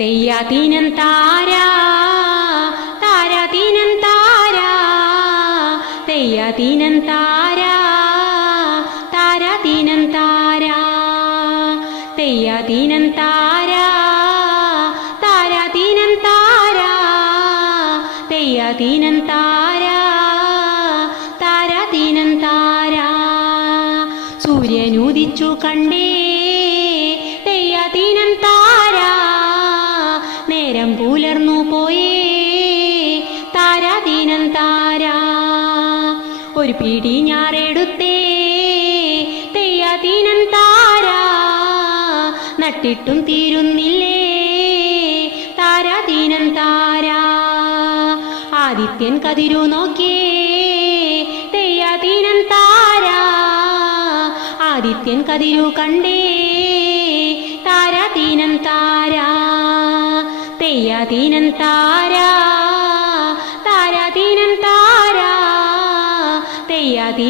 തെയ്യാതീനം താരാ താരാതീനം താരാ തെയ്യാതീനം താരാ താരാതീനം താരാ തെയ്യാതീനം താരാ താരാതീനം താരാ തെയ്യാതീനം താരാ താരാതീനം താരാ. സൂര്യനുദിച്ചു കണ്ടേ ഒരു പിടി ഞാറെടുത്തേ. തെയ്യാതീനൻ താര നട്ടിട്ടും തീരുന്നില്ലേ. താരാതീനൻ താര ആദിത്യൻ കതിരു നോക്കിയേ. തെയ്യാതീനൻ താര ആദിത്യൻ കതിരു കണ്ടേ. താരാതീനൻ താര തെയ്യാതീനൻ താരാ. ya di